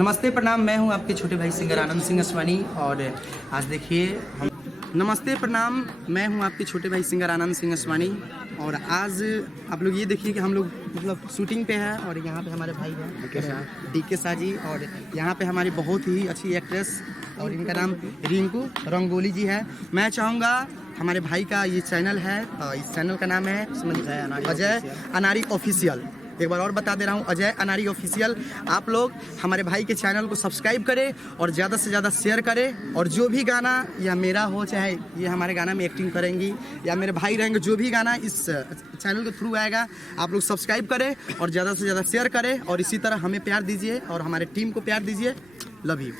नमस्ते प्रणाम, मैं हूं आपके छोटे भाई सिंगर आनंद सिंह असवानी। और आज देखिए हम नमस्ते प्रणाम, मैं हूं आपके छोटे भाई सिंगर आनंद सिंह असवानी। और आज आप लोग ये देखिए कि हम लोग मतलब शूटिंग पे हैं और यहाँ पे हमारे भाई हैं डीके शाह जी, और यहाँ पे हमारी बहुत ही अच्छी एक्ट्रेस और इनका नाम रिंकू रंगोली जी है। मैं चाहूँगा हमारे भाई का ये चैनल है, इस चैनल का नाम है अजय अनारी ऑफिशियल। एक बार और बता दे रहा हूँ, अजय अनारी ऑफिशियल। आप लोग हमारे भाई के चैनल को सब्सक्राइब करें और ज़्यादा से ज़्यादा शेयर करें। और जो भी गाना या मेरा हो, चाहे ये हमारे गाना में एक्टिंग करेंगी या मेरे भाई रहेंगे, जो भी गाना इस चैनल के थ्रू आएगा, आप लोग सब्सक्राइब करें और ज़्यादा से ज़्यादा शेयर करें। और इसी तरह हमें प्यार दीजिए और हमारे टीम को प्यार दीजिए। Love you.